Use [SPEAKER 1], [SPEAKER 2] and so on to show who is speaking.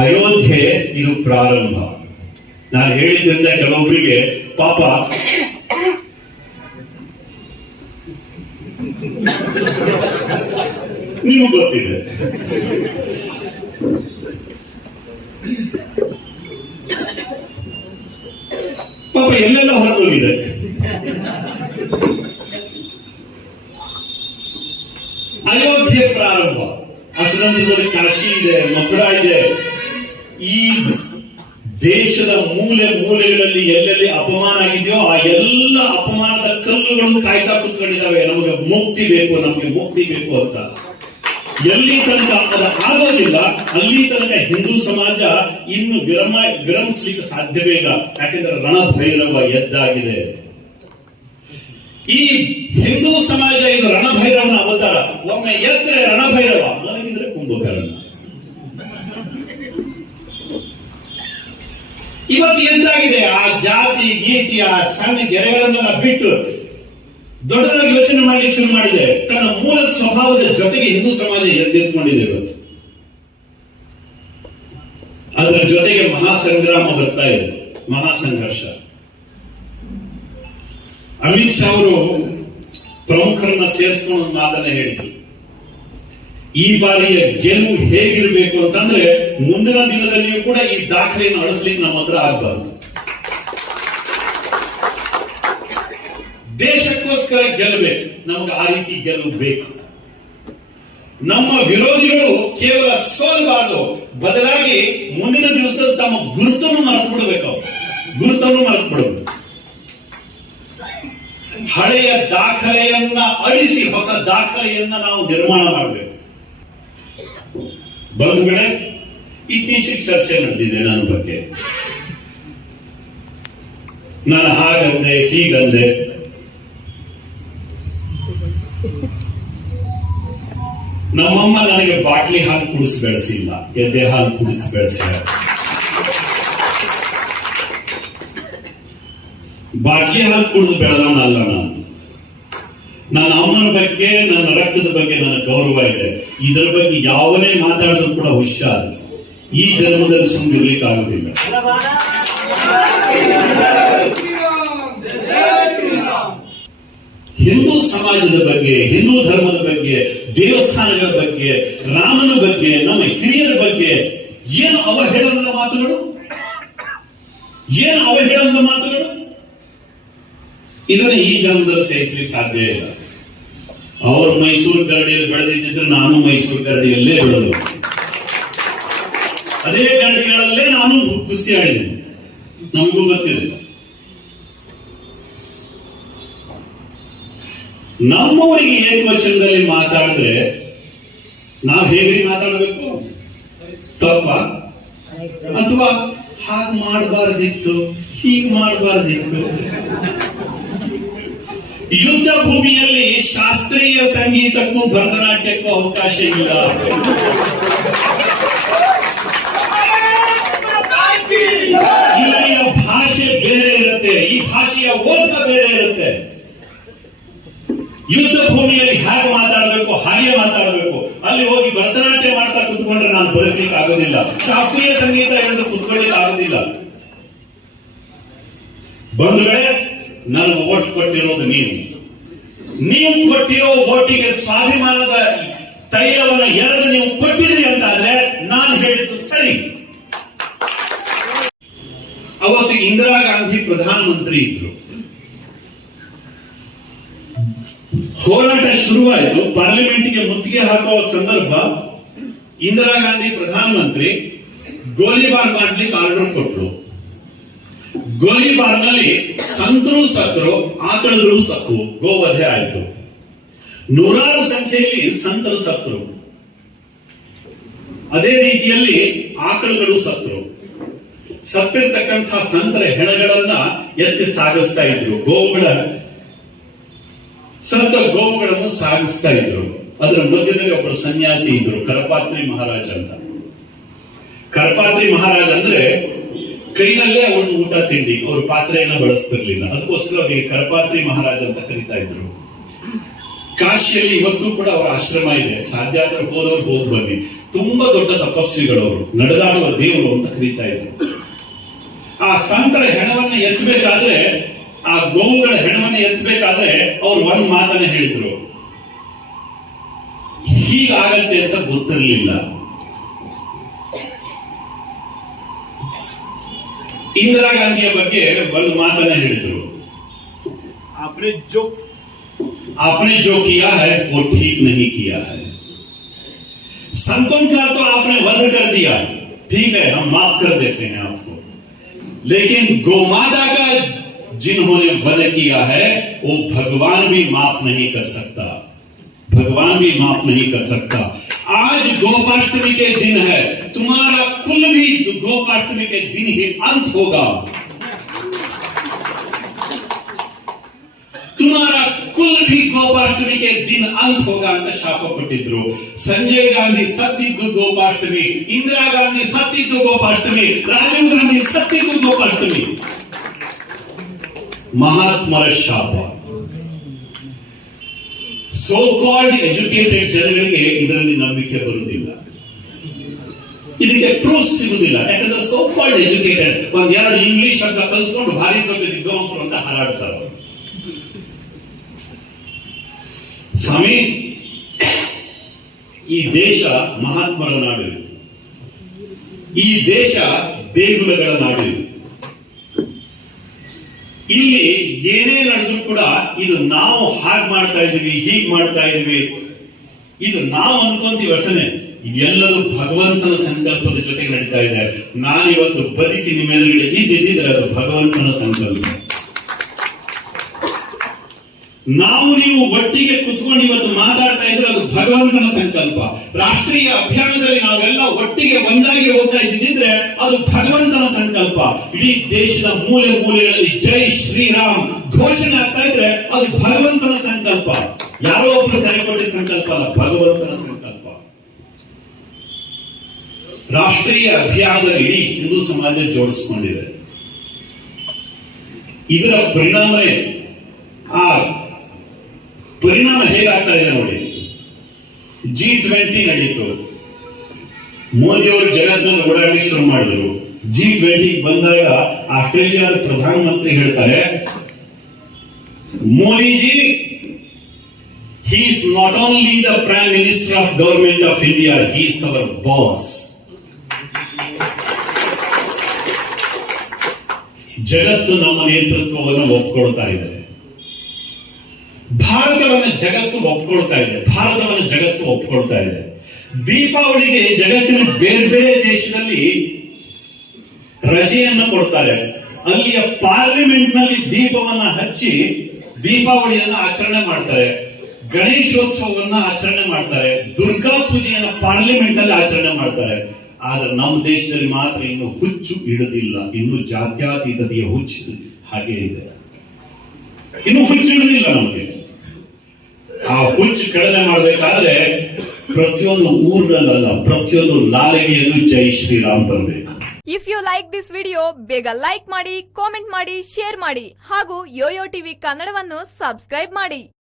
[SPEAKER 1] ಅಯೋಧ್ಯೆ ಇದು ಪ್ರಾರಂಭ. ನಾನು ಹೇಳಿದ್ರಿಂದ ಕೆಲವೊಬ್ಬರಿಗೆ ಪಾಪ ನೀವು ಗೊತ್ತಿದೆ. ಪಾಪ ಎಲ್ಲೆಲ್ಲ ಹೊರಗೋಗಿದೆ ಅಯೋಧ್ಯೆ ಪ್ರಾರಂಭ. ಅದರಂತದಲ್ಲಿ ಕಾಶಿ ಇದೆ, ಮಥುರಾ ಇದೆ. ಈ ದೇಶದ ಮೂಲೆ ಮೂಲೆಗಳಲ್ಲಿ ಎಲ್ಲೆಲ್ಲಿ ಅಪಮಾನ ಆಗಿದೆಯೋ ಆ ಎಲ್ಲ ಅಪಮಾನದ ಕಲ್ಲುಗಳನ್ನು ಕಾಯ್ತಾ ಕುತ್ಕೊಂಡಿದ್ದಾವೆ. ನಮಗೆ ಮುಕ್ತಿ ಬೇಕು, ನಮಗೆ ಮುಕ್ತಿ ಬೇಕು ಅಂತ. ಎಲ್ಲಿ ತನಕ ಅದು ಆಗೋದಿಲ್ಲ, ಅಲ್ಲಿ ತನಕ ಹಿಂದೂ ಸಮಾಜ ಇನ್ನು ವಿರಮ, ವಿರಮಿಸ್ಲಿಕ್ಕೆ ಸಾಧ್ಯವೇ ಇಲ್ಲ. ಯಾಕೆಂದ್ರೆ ರಣಭೈರವ ಎದ್ದಾಗಿದೆ. ಈ ಹಿಂದೂ ಸಮಾಜ ಇದು ರಣಭೈರವನ ಅವತಾರ. ಒಮ್ಮೆ ಎದ್ರೆ ರಣಭೈರವ? ಮಲಗಿದ್ರೆ ಕುಂಭಕರ್ಣ. ಇವತ್ತು ಎಂತಾಗಿದೆ ಆ ಜಾತಿ, ಗೀತಿ, ಆ ಸಣ್ಣ ಗೆರೆಗಳನ್ನೆಲ್ಲ ಬಿಟ್ಟು ದೊಡ್ಡದಾಗಿ ಯೋಚನೆ ಮಾಡಲಿಕ್ಕೆ ಶುರು ಮಾಡಿದೆ. ತನ್ನ ಮೂಲ ಸ್ವಭಾವದ ಜೊತೆಗೆ ಹಿಂದೂ ಸಮಾಜ ಎದ್ದೆತ್ಕೊಂಡಿದೆ ಇವತ್ತು. ಅದರ ಜೊತೆಗೆ ಮಹಾಸಂಗ್ರಾಮ ಬರ್ತಾ ಇದೆ. ಮಹಾ ಸಂಘರ್ಷ ಅಮಿತ್ ಶಾ ಅವರು ಪ್ರಮುಖರನ್ನ ಸೇರಿಸ್ಕೊಂಡು ಮಾತನ್ನ ಹೇಳಿದ್ರು. ಈ ಬಾರಿಯ ಗೆಲುವು ಹೇಗಿರಬೇಕು ಅಂತಂದ್ರೆ ಮುಂದಿನ ದಿನದಲ್ಲಿಯೂ ಕೂಡ ಈ ದಾಖಲೆಯನ್ನು ಅಳಿಸ್ಲಿಕ್ಕೆ ನಮ್ಮ ಹತ್ರ ಆಗ್ಬಾರ್ದು. ದೇಶಕ್ಕೋಸ್ಕರ ಗೆಲ್ಲಬೇಕು. ನಮಗೆ ಆ ರೀತಿ ಗೆಲುವು ಬೇಕು. ನಮ್ಮ ವಿರೋಧಿಗಳು ಕೇವಲ ಸೋಲಬಾರದು. ಬದಲಾಗಿ ಮುಂದಿನ ದಿವಸ ತಮ್ಮ ಗುರುತನ್ನು ಮರೆತು ಬಿಡಬೇಕು. ಗುರುತನ್ನು ಮರೆತು ಬಿಡಬೇಕು ಹಳೆಯ ದಾಖಲೆಯನ್ನ ಅಳಿಸಿ, ಹೊಸ ದಾಖಲೆಯನ್ನ ನಾವು ನಿರ್ಮಾಣ ಮಾಡಬೇಕು. ಬಂಧುಗಳೇ ಇತ್ತೀಚೆಗೆ ಚರ್ಚೆ ನಡೆದಿದೆ ನನ್ನ ಬಗ್ಗೆ. ನಾನು ಹಾಗಂದೆ, ಹೀಗಂದೆ. ನಮ್ಮಮ್ಮ ನನಗೆ ಬಾಟ್ಲಿ ಹಾಲು ಕುಡಿಸಿ ಬೆಳೆಸಿಲ್ಲ. ಎದೆ ಹಾಲು ಕುಡಿಸಿ ಬೆಳೆಸಿಲ್ಲ. ಬಾಟ್ಲಿ ಹಾಲು ಕುಡಿದು ಬೆಳೆದವನಲ್ಲ ನಾನು. ನನ್ನ ಅವನ ಬಗ್ಗೆ, ನನ್ನ ರಕ್ತದ ಬಗ್ಗೆ ನನ್ನ ಗೌರವ ಇದೆ. ಇದರ ಬಗ್ಗೆ ಯಾವನೇ ಮಾತಾಡಿದ್ರು ಕೂಡ ಹುಷಾರು. ಈ ಜನ್ಮದಲ್ಲಿ ಸುಮ್ಮನಿರ್ಲಿಕ್ಕೆ ಆಗುದಿಲ್ಲ ಹಿಂದೂ ಸಮಾಜದ ಬಗ್ಗೆ, ಹಿಂದೂ ಧರ್ಮದ ಬಗ್ಗೆ, ದೇವಸ್ಥಾನಗಳ ಬಗ್ಗೆ, ರಾಮನ ಬಗ್ಗೆ, ನಮ್ಮ ಹಿರಿಯರ ಬಗ್ಗೆ ಏನು ಅವಹೇಳನದ ಮಾತುಗಳು? ಏನು ಅವಹೇಳನದ ಮಾತುಗಳು? ಇದನ್ನ ಈ ಜನ್ಮದಲ್ಲಿ ಸೇರಿಸ್ಲಿಕ್ಕೆ ಸಾಧ್ಯ ಇಲ್ಲ. ಅವರು ಮೈಸೂರು ಗರಡಿಯಲ್ಲಿ ಬೆಳೆದಿದ್ದಿದ್ರೆ ನಾನು ಮೈಸೂರು ಗರಡಿಯಲ್ಲೇ ಬೆಳೆದು. ಅದೇ ಗರಡಿಗಳಲ್ಲೇ ನಾನು ಕುಸ್ತಿ ಆಡಿದೆ. ನಮಗೂ ಗೊತ್ತಿದೆ. ನಮ್ಮವರಿಗೆ ಏಕವಚನದಲ್ಲಿ ಮಾತಾಡಿದ್ರೆ ನಾವು ಹೇಗೆ ಮಾತಾಡಬೇಕು? ತಪ್ಪ. ಅಥವಾ ಹಾಗೆ ಮಾಡಬಾರ್ದಿತ್ತು, ಹೀಗೆ ಮಾಡಬಾರ್ದಿತ್ತು. ಯುದ್ಧ ಭೂಮಿಯಲ್ಲಿ ಶಾಸ್ತ್ರೀಯ ಸಂಗೀತಕ್ಕೂ ಭರತನಾಟ್ಯಕ್ಕೂ ಅವಕಾಶ ಇಲ್ಲ. ಇಲ್ಲಿಯ ಭಾಷೆ ಬೇರೆ ಇರುತ್ತೆ. ಈ ಭಾಷೆಯ ಬೇರೆ ಇರುತ್ತೆ. ಯುದ್ಧ ಭೂಮಿಯಲ್ಲಿ ಹೇಗೆ ಮಾತಾಡಬೇಕು, ಹಾಗೆ ಮಾತಾಡಬೇಕು. ಅಲ್ಲಿ ಹೋಗಿ ಭರತನಾಟ್ಯ ಮಾಡ್ತಾ ಕುತ್ಕೊಂಡ್ರೆ ನಾನು ಬದುಕಲಿಕ್ಕೆ ಆಗೋದಿಲ್ಲ ಶಾಸ್ತ್ರೀಯ ಸಂಗೀತ ಎಂದು ಕುತ್ಕೊಳ್ಳಿಕ್ಕೆ ಆಗೋದಿಲ್ಲ ಬಂಧುಗಳೇ ನನಗೆ ಓಟ್ ಕೊಟ್ಟಿರೋದು ನೀವು. ನೀವು ಕೊಟ್ಟಿರೋ ಓಟಿಗೆ ಸ್ವಾಭಿಮಾನದ ತೈಲವನ್ನು ಎರಡು ನೀವು ಕೊಟ್ಟಿದ್ರಿ ಅಂತಾದ್ರೆ ನಾನು ಹೇಳಿದ್ದು ಸರಿ. ಅವತ್ತು ಇಂದಿರಾ ಗಾಂಧಿ ಪ್ರಧಾನಮಂತ್ರಿ ಇದ್ರು. ಹೋರಾಟ ಶುರುವಾಯಿತು. ಪಾರ್ಲಿಮೆಂಟ್ಗೆ ಮುತ್ತಿಗೆ ಹಾಕುವ ಸಂದರ್ಭ ಇಂದಿರಾ ಗಾಂಧಿ ಪ್ರಧಾನಮಂತ್ರಿ ಗೋಲಿಬಾರ್ ಮಾಡ್ಲಿಕ್ಕೆ ಆರ್ಡರ್ ಕೊಟ್ರು. ಗೋಲಿಬಾರ್ನಲ್ಲಿ ಸಂತರು ಸತ್ರು ಆಕಳಗಳು ಸತ್ತು, ಗೋವಧೆ ಆಯಿತು. ನೂರಾರು ಸಂಖ್ಯೆಯಲ್ಲಿ ಸಂತರು ಸತ್ರು ಅದೇ ರೀತಿಯಲ್ಲಿ ಆಕಳುಗಳು ಸತ್ರು ಸತ್ತಿರ್ತಕ್ಕಂಥ ಸಂತರ ಹೆಣಗಳನ್ನ ಎತ್ತಿ ಸಾಗಿಸ್ತಾ ಇದ್ರು. ಗೋವುಗಳ ಸಂತ ಗೋವುಗಳನ್ನು ಸಾಗಿಸ್ತಾ ಇದ್ರು. ಅದರ ಮಧ್ಯದಲ್ಲಿ ಒಬ್ಬರು ಸನ್ಯಾಸಿ ಇದ್ರು, ಕರಪಾತ್ರಿ ಮಹಾರಾಜ ಅಂತ. ಕರಪಾತ್ರಿ ಮಹಾರಾಜ ಅಂದ್ರೆ ಕೈನಲ್ಲೇ ಅವ್ರದ್ದು ಊಟ, ತಿಂಡಿ, ಅವ್ರ ಪಾತ್ರೆಯನ್ನ ಬಳಸ್ತಿರ್ಲಿಲ್ಲ. ಅದಕ್ಕೋಸ್ಕರ ಅವರಿಗೆ ಕರಪಾತ್ರಿ ಮಹಾರಾಜ ಅಂತ ಕರಿತಾ ಇದ್ರು. ಕಾಶಿಯಲ್ಲಿ ಇವತ್ತು ಕೂಡ ಅವರ ಆಶ್ರಮ ಇದೆ. ಸಾಧ್ಯ ಆದ್ರೆ ಹೋದವ್ರು ಹೋಗಿ ಬನ್ನಿ. ತುಂಬಾ ದೊಡ್ಡ ತಪಸ್ವಿಗಳವರು ನಡೆದಾಡುವ ದೇವರು ಅಂತ ಕರೀತಾ ಇದ್ರು. ಆ ಸಂತರ ಹೆಣವನ್ನ ಎತ್ತಬೇಕಾದ್ರೆ ಆ ಗೋವುಗಳ ಹೆಣವನ್ನ ಎತ್ತಬೇಕಾದ್ರೆ ಅವ್ರು ಒಂದ್ ಮಾತನ್ನ ಹೇಳಿದ್ರು. ಹೀಗಾಗತ್ತೆ ಅಂತ ಗೊತ್ತಿರಲಿಲ್ಲ. ಇಂದಿರಾ ಗಾಂಧಿಯ ಬಗ್ಗೆ ಒಂದು ಮಾತನ್ನ ಹೇಳಿದ್ರು
[SPEAKER 2] आपने जो
[SPEAKER 1] आपने जो किया है वो ठीक नहीं किया है संतों का तो आपने वध कर दिया ठीक है हम माफ कर देते हैं आपको लेकिन गोमाता का जिन्होंने वध किया है वो भगवान भी माफ नहीं कर सकता भगवान भी माफ नहीं कर सकता आज गोपाष्टमी के दिन है तुम्हारा कुल भी गोपाष्टमी के दिन ही अंत होगा तुम्हारा कुल भी ಗೋಪಾಷ್ಟಮಿ के दिन अंत होगा ಅಂತ ಶಾಪ ಕೊಟ್ಟಿದ್ರು ಸಂಜಯ್ ಗಾಂಧಿ ಸತ್ತಿದ್ದು ಗೋಪಾಷ್ಟಮಿ ಇಂದಿರಾ ಗಾಂಧಿ ಸತ್ತಿದ್ದು ಗೋಪಾಷ್ಟಮಿ ರಾಜೀವ್ ಗಾಂಧಿ ಸತ್ತಿದ್ದು ಗೋಪಾಷ್ಟಮಿ ಮಹಾತ್ಮರ ಶಾಪ ಸೋ ಕಾಲ್ಡ್ ಎಜುಕೇಟೆಡ್ ಜನಗಳಿಗೆ ಇದರಲ್ಲಿ ನಂಬಿಕೆ ಬರುವುದಿಲ್ಲ. ಇದಕ್ಕೆ ಪ್ರೂಫ್ ಸಿಗುವುದಿಲ್ಲ. ಯಾಕಂದ್ರೆ ಸೋ ಕಾಲ್ಡ್ ಎಜುಕೇಟೆಡ್ ಒಂದ್ ಎರಡು ಇಂಗ್ಲಿಷ್ ಅಂತ ಕಲ್ತ್ಕೊಂಡು ಭಾರಿ ದೊಡ್ಡ ವಿದ್ವಾಂಸರು ಅಂತ ಹಾರಾಡ್ತಾರೆ ಸ್ವಾಮಿ, ಈ ದೇಶ ಮಹಾತ್ಮರ ನಾಡು ಈ ದೇಶ ದೇಗುಲಗಳ ನಾಡು. ಇಲ್ಲಿ ಏನೇ ನಡೆದ್ರು ಕೂಡ ಇದು ನಾವು ಹಾಗೆ ಮಾಡ್ತಾ ಇದೀವಿ ಹೀಗೆ ಮಾಡ್ತಾ ಇದೀವಿ ಇದು ನಾವು ಅನ್ಕೊಂತೀವಿ ಅಷ್ಟೇ ಎಲ್ಲರೂ ಭಗವಂತನ ಸಂಕಲ್ಪದ ಜೊತೆಗೆ ನಡೀತಾ ಇದೆ. ನಾನು ಇವತ್ತು ಬದುಕಿ ನಿಮ್ಮ ಎದುರುಗಡೆ ಇದ್ದಿದ್ರೆ ಅದು ಭಗವಂತನ ಸಂಕಲ್ಪ. ನಾವು ನೀವು ಒಟ್ಟಿಗೆ ಕುತ್ಕೊಂಡು ಇವತ್ತು ಮಾತಾಡ್ತಾ ಇದ್ರೆ ಅದು ಭಗವಂತನ ಸಂಕಲ್ಪ. ರಾಷ್ಟ್ರೀಯ ಅಭಿಯಾನದಲ್ಲಿ ನಾವೆಲ್ಲ ಒಟ್ಟಿಗೆ ಒಂದಾಗಿ ಹೋಗ್ತಾ ಇದ್ದಿದ್ರೆ ಅದು ಭಗವಂತನ ಸಂಕಲ್ಪ. ಇಡೀ ದೇಶದ ಮೂಲೆ ಮೂಲೆಗಳಲ್ಲಿ ಜೈ ಶ್ರೀರಾಮ್ ಘೋಷಣೆ ಆಗ್ತಾ ಇದ್ರೆ ಅದು ಭಗವಂತನ ಸಂಕಲ್ಪ. ಯಾರೋ ಒಬ್ರು ಕರೆಕೊಟ್ಟಿದ ಸಂಕಲ್ಪ ಅಲ್ಲ, ಭಗವಂತನ ಸಂಕಲ್ಪ. ರಾಷ್ಟ್ರೀಯ ಅಭಿಯಾನದ ಇಡೀ ಹಿಂದೂ ಸಮಾಜ ಜೋಡಿಸ್ಕೊಂಡಿದೆ. ಇದರ ಪರಿಣಾಮ ಆ ಪರಿಣಾಮ ಹೇಗಾಗ್ತಾ ಇದೆ ನೋಡಿ. ಜಿ ಟ್ವೆಂಟಿ ನಡೀತು. ಮೋದಿ ಅವರು ಜಗತ್ತನ್ನು ಓಡಾಡಲಿಕ್ಕೆ ಶುರು ಮಾಡಿದ್ರು. ಜಿ ಟ್ವೆಂಟಿ ಬಂದಾಗ ಆಸ್ಟ್ರೇಲಿಯಾದ ಪ್ರಧಾನಮಂತ್ರಿ ಹೇಳ್ತಾರೆ, Modiji, he is not only the prime minister of government of india, he is our boss. ಜಗತ್ತು ನಮ್ಮ ನೇತೃತ್ವವನ್ನು ಒಪ್ಕೊಳ್ತಾ ಇದೆ. ಭಾರತವನ್ನ ಜಗತ್ತು ಒಪ್ಕೊಳ್ತಾ ಇದೆ. ಭಾರತವನ್ನ ಜಗತ್ತು ಒಪ್ಕೊಳ್ತಾ ಇದೆ. ದೀಪಾವಳಿಗೆ ಜಗತ್ತಿನ ಬೇರೆ ಬೇರೆ ದೇಶದಲ್ಲಿ ರಜೆಯನ್ನು ಕೊಡ್ತಾರೆ. ಅಲ್ಲಿಯ ಪಾರ್ಲಿಮೆಂಟ್ನಲ್ಲಿ ದೀಪವನ್ನ ಹಚ್ಚಿ ದೀಪಾವಳಿಯನ್ನ ಆಚರಣೆ ಮಾಡ್ತಾರೆ. ಗಣೇಶೋತ್ಸವವನ್ನ ಆಚರಣೆ ಮಾಡ್ತಾರೆ. ದುರ್ಗಾ ಪೂಜೆಯನ್ನ ಪಾರ್ಲಿಮೆಂಟ್ ಅಲ್ಲಿ ಆಚರಣೆ ಮಾಡ್ತಾರೆ. ಆದ್ರೆ ನಮ್ಮ ದೇಶದಲ್ಲಿ ಮಾತ್ರ ಇನ್ನು ಹುಚ್ಚು ಇಡುದಿಲ್ಲ ಇನ್ನು ಜಾತ್ಯಾತೀತತೆಯ ಹುಚ್ಚು ಹಾಗೆ ಇದೆ. ಇನ್ನು ಹುಚ್ಚು ಇಡುದಿಲ್ಲ ನಮಗೆ. ಆ ಹುಚ್ಚು ಕಡಿಮೆ ಮಾಡ್ಬೇಕಾದ್ರೆ ಪ್ರತಿಯೊಂದು ಊರಿನಲ್ಲ ಪ್ರತಿಯೊಂದು ನಾಲಿಗೆಯನ್ನು ಜೈ ಶ್ರೀರಾಮ್ ಬರಬೇಕು.
[SPEAKER 3] If you like this video ಬೇಗ ಲೈಕ್ ಮಾಡಿ ಕಾಮೆಂಟ್ ಮಾಡಿ ಶೇರ್ ಮಾಡಿ ಹಾಗೂ ಯೋಯೋ ಟಿವಿ ಕನ್ನಡವನ್ನು ಸಬ್ಸ್ಕ್ರೈಬ್ ಮಾಡಿ.